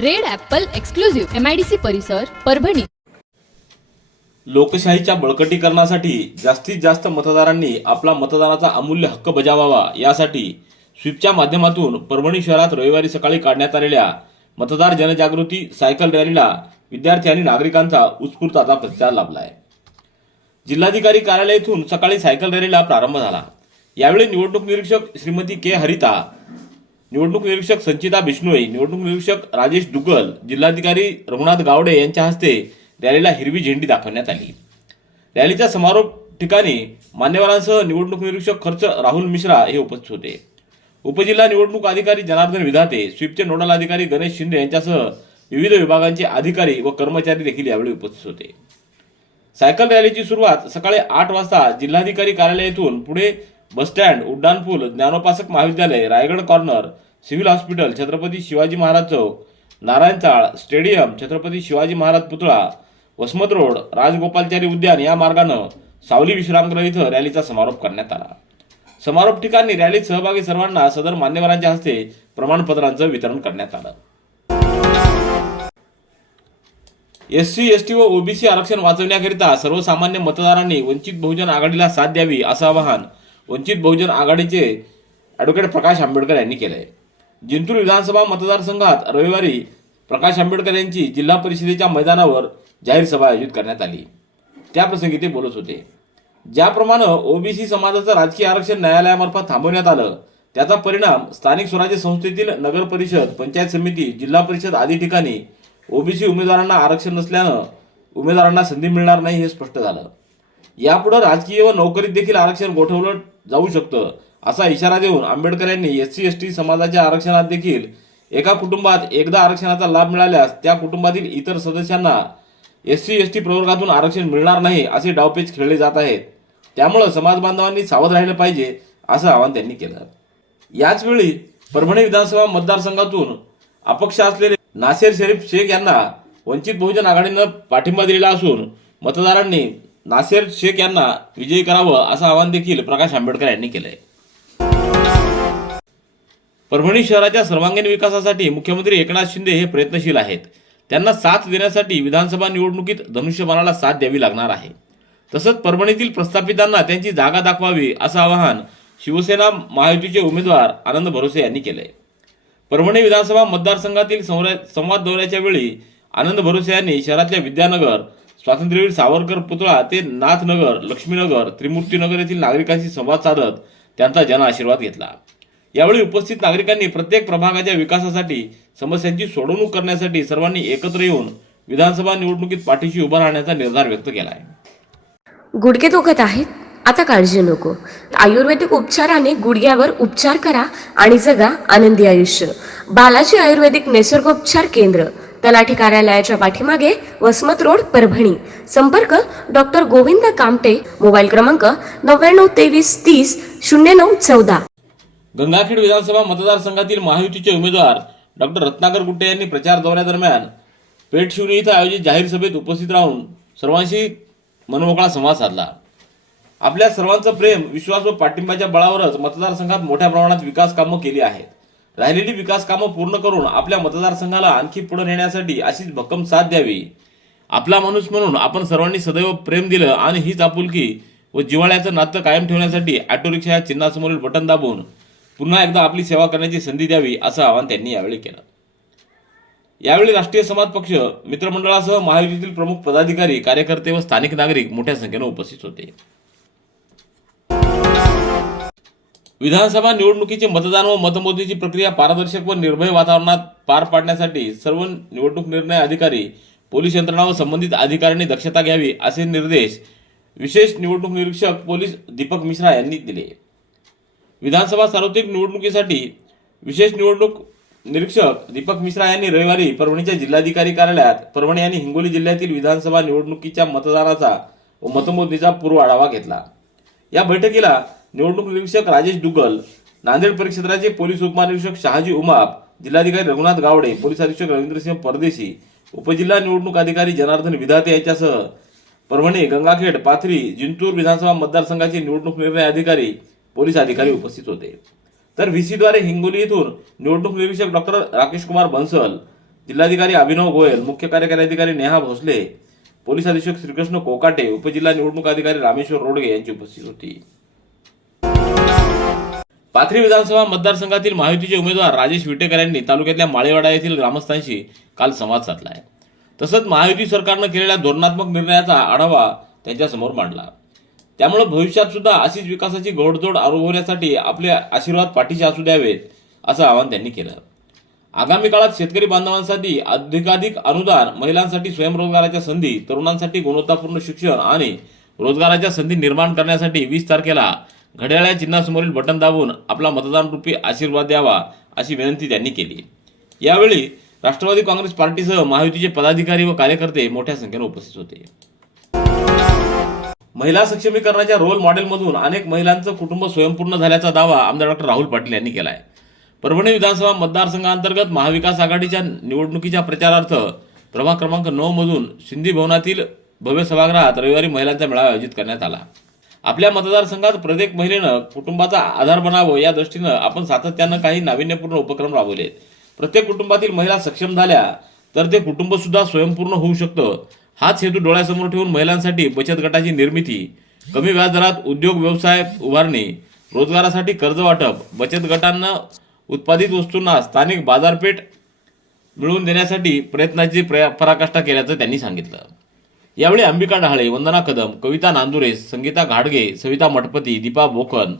Red apple exclusive MIDC परिसर परभणी. लोकशाहीच्या बळकटीकरणासाठी जास्तीत जास्त मतदारांनी आपला मतदानाचा अमूल्य हक्क बजावावा यासाठी स्वीपच्या माध्यमातून परभणी शहरात रविवारी सकाळी काढण्यात आलेल्या मतदार जनजागृती सायकल रॅलीला विद्यार्थी आणि नागरिकांचा उत्स्फूर्त आता प्रतिसाद लाभला आहे जिल्हाधिकारी कार्यालय येथून सकाळी सायकल रॅलीला प्रारंभ झाला. यावेळी निवडणूक निरीक्षक श्रीमती के. हरिता निवडणूक निरीक्षक संचिता बिष्णोई निवडणूक निरीक्षक राजेश दुगल जिल्हाधिकारी रघुनाथ गावडे यांच्या हस्ते रॅलीला हिरवी झेंडी दाखवण्यात आली. रॅलीच्या समारोप ठिकाणी मान्यवरांसह निवडणूक निरीक्षक खर्च राहुल मिश्रा हे उपस्थित होते. उपजिल्हा निवडणूक अधिकारी जनार्दन विधाते स्वीपचे नोडल अधिकारी गणेश शिंदे यांच्यासह विविध विभागांचे अधिकारी व कर्मचारी देखील यावेळी उपस्थित होते. सायकल रॅलीची सुरुवात सकाळी आठ वाजता जिल्हाधिकारी कार्यालयातून पुढे बसस्टँड उड्डाणपूल Dnyanopasak Mahavidyalaya Raigad corner civil hospital Chhatrapati Shivaji Maharaj chowk Narayan chawl stadium Chhatrapati Shivaji Maharaj पुतळा वसमत रोड राजगोपालचारी उद्यान या मार्गानं सावली विश्रामगृह इथं रॅलीचा समारोप करण्यात आला. समारोप ठिकाणी रॅलीत सहभागी सर्वांना सदर मान्यवरांच्या हस्ते प्रमाणपत्रांचं वितरण करण्यात आलं. एस सी एस टी व ओबीसी आरक्षण वाचवण्याकरिता सर्वसामान्य मतदारांनी वंचित बहुजन आघाडीला साथ द्यावी असं आवाहन वंचित बहुजन आघाडीचे ॲडव्होकेट प्रकाश आंबेडकर यांनी केलं आहे जिंतूर विधानसभा मतदारसंघात रविवारी प्रकाश आंबेडकर यांची जिल्हा परिषदेच्या मैदानावर जाहीर सभा आयोजित करण्यात आली. त्याप्रसंगी ते बोलत होते. ज्याप्रमाणे ओबीसी समाजाचं राजकीय आरक्षण न्यायालयामार्फत थांबवण्यात आलं त्याचा परिणाम स्थानिक स्वराज्य संस्थेतील नगर परिषद पंचायत समिती जिल्हा परिषद आदी ठिकाणी ओबीसी उमेदवारांना आरक्षण नसल्यानं उमेदवारांना संधी मिळणार नाही हे स्पष्ट झालं. यापुढे राजकीय व नोकरीत देखील आरक्षण गोठवलं जाऊ शकतं असा इशारा देऊन आंबेडकर यांनी एस सी एस टी समाजाच्या आरक्षणात देखील एका कुटुंबात एकदा आरक्षणाचा लाभ मिळाल्यास त्या कुटुंबातील इतर सदस्यांना एस सी एस टी प्रवर्गातून आरक्षण मिळणार नाही असे डावपेच खेळले जात आहेत. त्यामुळं समाज बांधवांनी सावध राहिलं पाहिजे असं आवाहन त्यांनी केलं. याचवेळी परभणी विधानसभा मतदारसंघातून अपक्ष असलेले नासेर शरीफ शेख यांना वंचित बहुजन आघाडीनं पाठिंबा दिलेला असून मतदारांनी नासेर शेख यांना विजयी करावं असं आवाहन देखील प्रकाश आंबेडकर यांनी केलंय. परभणी शहराच्या सर्वांगीण विकासासाठी मुख्यमंत्री एकनाथ शिंदे हे प्रयत्नशील आहेत. त्यांना साथ देण्यासाठी विधानसभा निवडणुकीत धनुष्यबाणाला साथ द्यावी लागणार आहे. तसंच परभणीतील प्रस्थापितांना त्यांची जागा दाखवावी असं आवाहन शिवसेना महायुतीचे उमेदवार आनंद भरोसे यांनी केलंय. परभणी विधानसभा मतदारसंघातील संवाद दौऱ्याच्या वेळी आनंद भरोसे यांनी शहरातल्या विद्यानगर स्वातंत्र्यवीर सावरकर पुतळा ते नाथनगर लक्ष्मीनगर त्रिमूर्तीनगर येथील नागरिकांशी संवाद साधत त्यांचा जन आशीर्वाद घेतला. यावेळी उपस्थित नागरिकांनी प्रत्येक प्रभागाच्या विकासासाठी समस्यांची सोडवणूक करण्यासाठी सर्वांनी एकत्र येऊन विधानसभा निवडणुकीत पाठीशी उभा राहण्याचा निर्धार व्यक्त केला आहे गुडघे दुखत आहेत? आता काळजी नको. आयुर्वेदिक उपचाराने गुडघ्यावर उपचार करा आणि जगा आनंदी आयुष्य. बालाजी आयुर्वेदिक निसर्गोपचार केंद्र. तलाठी कार्यालयाच्या पाठीमागे वसमत रोड परभणी. संपर्क डॉक्टर गोविंद कामटे मोबाईल क्रमांक नव्याण्णव तेवीस तीस शून्य नऊ चौदा. गंगाखेड विधानसभा मतदारसंघातील महायुतीचे उमेदवार डॉक्टर रत्नाकर गुट्टे यांनी प्रचार दौऱ्यादरम्यान पेठशिवणी इथं आयोजित जाहीर सभेत उपस्थित राहून सर्वांशी मनमोकळा संवाद साधला. आपल्या सर्वांचं प्रेम विश्वास व पाठिंब्याच्या बळावरच मतदारसंघात मोठ्या प्रमाणात विकास कामं केली आहेत. राहिलेली विकास कामं पूर्ण करून आपल्या मतदारसंघाला आणखी पुढे नेण्यासाठी अशीच भक्कम साथ द्यावी. आपला माणूस म्हणून आपण सर्वांनी सदैव प्रेम दिलं आणि हीच आपुलकी व जिव्हाळ्याचं नातं कायम ठेवण्यासाठी ऑटो रिक्षा या चिन्हासमोरील बटन दाबून पुन्हा एकदा आपली सेवा करण्याची संधी द्यावी असं आवाहन त्यांनी यावेळी केलं. यावेळी राष्ट्रीय समाज पक्ष मित्रमंडळासह महायुतीतील प्रमुख पदाधिकारी कार्यकर्ते व स्थानिक नागरिक मोठ्या संख्येनं उपस्थित होते. विधानसभा निवडणुकीचे मतदान व मतमोजणीची प्रक्रिया पारदर्शक व निर्भय वातावरणात पार पाडण्यासाठी सर्व निवडणूक निर्णय अधिकारी पोलीस यंत्रणा व संबंधित अधिकाऱ्यांनी दक्षता घ्यावी असे निर्देश विशेष निवडणूक निरीक्षक पोलीस दीपक मिश्रा यांनी दिले. विधानसभा सार्वत्रिक निवडणुकीसाठी विशेष निवडणूक निरीक्षक दीपक मिश्रा यांनी रविवारी परभणीच्या जिल्हाधिकारी कार्यालयात परभणी आणि हिंगोली जिल्ह्यातील विधानसभा निवडणुकीच्या मतदानाचा व मतमोजणीचा पूर्व आढावा घेतला. या बैठकीला निवडणूक निरीक्षक राजेश दुगल नांदेड परिक्षेत्राचे पोलीस उपमहानिरीक्षक शहाजी उमाप जिल्हाधिकारी रघुनाथ गावडे पोलीस अधीक्षक रवींद्रसिंह परदेशी उपजिल्हा निवडणूक अधिकारी जनार्दन विधाते यांच्यासह परभणी गंगाखेड पाथरी जिंतूर विधानसभा मतदारसंघाचे निवडणूक निर्णय अधिकारी पोलीस अधिकारी उपस्थित होते. तर व्ही सीद्वारे हिंगोली येथून निवडणूक निरीक्षक डॉक्टर राकेश कुमार बन्सल जिल्हाधिकारी अभिनव गोयल मुख्य कार्यकारी अधिकारी नेहा भोसले पोलीस अधीक्षक श्रीकृष्ण कोकाटे उपजिल्हा निवडणूक अधिकारी रामेश्वर रोडगे यांची उपस्थित होती. पाथरी विधानसभा मतदारसंघातील महायुतीचे उमेदवार राजेश विटेकर यांनी तालुक्यातल्या माळेवाडा येथील ग्रामस्थांशी काल संवाद साधला आहे. तसंच महायुती सरकारनं केलेल्या धोरणात्मक निर्णयाचा आढावा त्यांच्यासमोर मांडला. त्यामुळे भविष्यात सुद्धा अशीच विकासाची घोडदौड अनुभवण्यासाठी आपले आशीर्वाद पाठीशी असू द्यावेत असं आवाहन त्यांनी केलं. आगामी काळात शेतकरी बांधवांसाठी अधिकाधिक अनुदान महिलांसाठी स्वयंरोजगाराच्या संधी तरुणांसाठी गुणवत्तापूर्ण शिक्षण आणि रोजगाराच्या संधी निर्माण करण्यासाठी वीस तारखेला घड्याळ्या चिन्हासमोरील बटन दाबून आपला मतदान रूपी आशीर्वाद द्यावा अशी विनंती त्यांनी केली. यावेळी राष्ट्रवादी काँग्रेस पार्टीसह महायुतीचे पदाधिकारी व कार्यकर्ते मोठ्या संख्येने उपस्थित होते. महिला सक्षमीकरणाच्या रोल मॉडेलमधून अनेक महिलांचं कुटुंब स्वयंपूर्ण झाल्याचा दावा आमदार डॉक्टर राहुल पाटील यांनी केला आहे परभणी विधानसभा मतदारसंघाअंतर्गत महाविकास आघाडीच्या निवडणुकीच्या प्रचारार्थ प्रभाग क्रमांक नऊ मधून सिंधी भवनातील भव्य सभागृहात रविवारी महिलांचा मेळावा आयोजित करण्यात आला. आपल्या मतदारसंघात प्रत्येक महिलेनं कुटुंबाचा आधार बनावं या दृष्टीनं आपण सातत्यानं काही नाविन्यपूर्ण उपक्रम राबवले प्रत्येक कुटुंबातील महिला सक्षम झाल्या तर ते कुटुंबसुद्धा स्वयंपूर्ण होऊ शकतं. हाच हेतू डोळ्यासमोर ठेवून महिलांसाठी बचत गटाची निर्मिती कमी व्याजदरात उद्योग व्यवसाय उभारणी रोजगारासाठी कर्ज वाटप बचत गटांना उत्पादित वस्तूंना स्थानिक बाजारपेठ मिळवून देण्यासाठी प्रयत्नाची प्रया पराकाष्ठा केल्याचं त्यांनी सांगितलं. यावेळी अंबिका डहाळे वंदना कदम कविता नांदुरे संगीता घाडगे सविता मठपती दीपा बोखन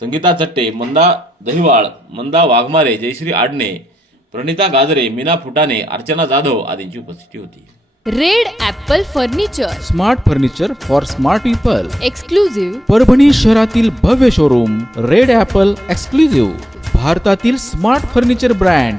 संगीता चट्टे मंदा दहिवाळ मंदा वाघमारे जयश्री आडणे प्रणिता गाजरे मीना फुटाणे अर्चना जाधव आदींची उपस्थिती होती. Red Apple furniture. Smart furniture for smart people. Exclusive Parbhani शहरातील भव्य शोरूम रेड ॲपल एक्सक्लुझिव्ह. भारतातील स्मार्ट फर्निचर ब्रँड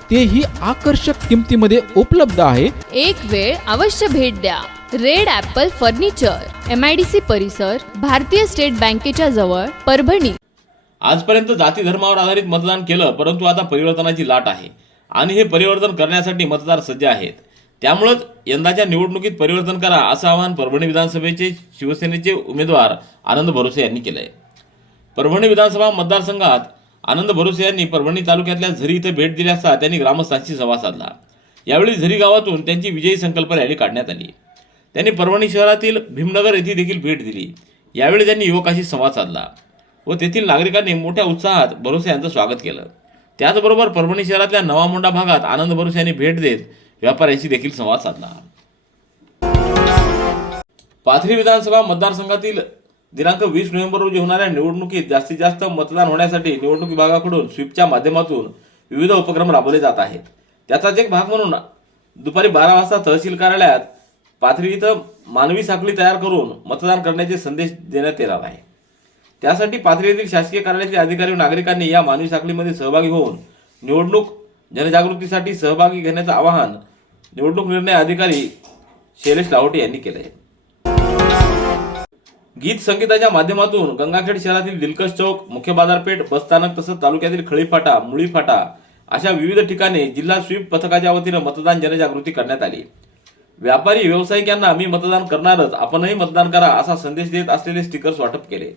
तेही आकर्षक किमतीमध्ये उपलब्ध आहे. एक वेळ अवश्य भेट द्या. Red apple furniture M I D C परिसर भारतीय स्टेट बँकेच्या जवळ परभणी. आजपर्यंत जाती धर्मावर आधारित मतदान केलं परंतु आता परिवर्तनाची लाट आहे. आणि हे परिवर्तन करण्यासाठी मतदार सज्ज आहेत. त्यामुळंच यंदाच्या निवडणुकीत परिवर्तन करा असं आवाहन परभणी विधानसभेचे शिवसेनेचे उमेदवार आनंद भरोसे यांनी केलंय. परभणी विधानसभा मतदारसंघात आनंद भरोसे यांनी परभणी तालुक्यातल्या झरी इथं भेट दिली असता त्यांनी ग्रामस्थांशी संवाद साधला. यावेळी झरी गावातून त्यांची विजयी संकल्प रॅली काढण्यात आली. त्यांनी परभणी शहरातील भीमनगर येथे देखील भेट दिली. यावेळी त्यांनी युवकाशी संवाद साधला व तेथील नागरिकांनी मोठ्या उत्साहात भरोसे यांचं स्वागत केलं. त्याचबरोबर परभणी शहरातल्या नवामोंडा भागात आनंद भरोसे यांनी भेट देत व्यापाऱ्यांशी देखील संवाद साधला. पाथरी विधानसभा मतदारसंघातील दिनांक वीस नोव्हेंबर रोजी होणाऱ्या निवडणुकीत जास्तीत जास्त मतदान होण्यासाठी निवडणूक विभागाकडून स्वीपच्या माध्यमातून विविध उपक्रम राबवले जात आहेत. त्याचाच एक भाग म्हणून दुपारी बारा वाजता तहसील कार्यालयात पाथरी इथं मानवी साखळी तयार करून मतदान करण्याचे संदेश देण्यात येणार आहे. त्यासाठी पाथरी येथील शासकीय कार्यालयातील अधिकारी व नागरिकांनी या मानवी साखळीमध्ये सहभागी होऊन निवडणूक जनजागृतीसाठी सहभागी घेण्याचं आवाहन निवडणूक निर्णय अधिकारी शैलेश लाहोटे यांनी केलं आहे. गीत संगीताच्या माध्यमातून गंगाखेड शहरातील दिलकश चौक मुख्य बाजारपेठ बसस्थानक तसंच तालुक्यातील खळीफाटा मुळीफाटा अशा विविध ठिकाणी जिल्हा स्वीप पथकाच्या वतीनं मतदान जनजागृती करण्यात आली. व्यापारी व्यावसायिक यांना मी मतदान करणारच आपणही मतदान करा असा संदेश देत असलेले स्टिकर्स वाटप केले.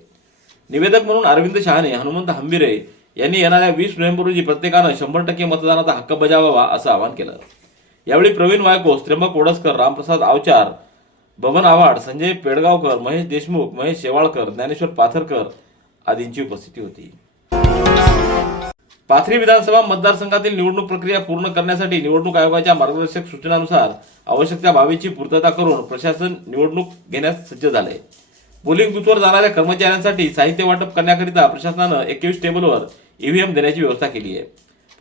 निवेदक म्हणून अरविंद शहाणे हनुमंत हंबिरे यांनी येणाऱ्या वीस नोव्हेंबर रोजी प्रत्येकानं शंभर टक्के मतदानाचा हक्क बजावावा असं आवाहन केलं. यावेळी प्रवीण वायकोस त्र्यंबक ओडसकर रामप्रसाद आवचार बबन आव्हाड संजय पेडगावकर महेश देशमुख महेश शेवाळकर ज्ञानेश्वर पाथरकर आदींची उपस्थिती होती. पाथरी विधानसभा मतदारसंघातील निवडणूक प्रक्रिया पूर्ण करण्यासाठी निवडणूक आयोगाच्या मार्गदर्शक सूचनानुसार आवश्यक त्या बाबीची पूर्तता करून प्रशासन निवडणूक घेण्यास सज्ज झाले. पोलिंग बूथवर जाणाऱ्या कर्मचाऱ्यांसाठी साहित्य वाटप करण्याकरिता प्रशासनानं एकवीस टेबलवर ईव्हीएम देण्याची व्यवस्था केली आहे.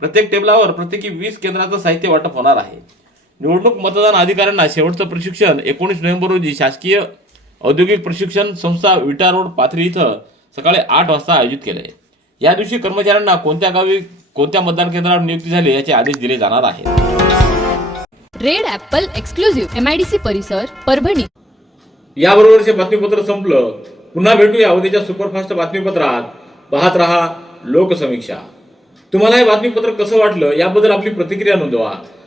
प्रत्येक टेबलावर प्रत्येकी वीस केंद्राचं साहित्य वाटप होणार आहे. निवडणूक मतदान अधिकाऱ्यांना शेवटचं प्रशिक्षण. एकोणीस नोव्हेंबर रोजी शासकीय औद्योगिक प्रशिक्षण संस्था विटा रोड पाथरी इथं सकाळी आठ वाजता आयोजित केलं. आहे या दिवशी कर्मचाऱ्यांना कोणत्या गावी कोणत्या मतदान केंद्रावर नियुक्ती झाली याचे आदेश दिले जाणार आहेत. Red apple exclusive M I D C परिसर परभणी. याबरोबरचे बातमीपत्र संपलं पुन्हा भेटूया उद्याच्या सुपरफास्ट बातमीपत्रात. पाहत रहा लोकसमीक्षा. तुम्हाला हे बातमीपत्र कसं वाटलं याबद्दल आपली प्रतिक्रिया नोंदवा.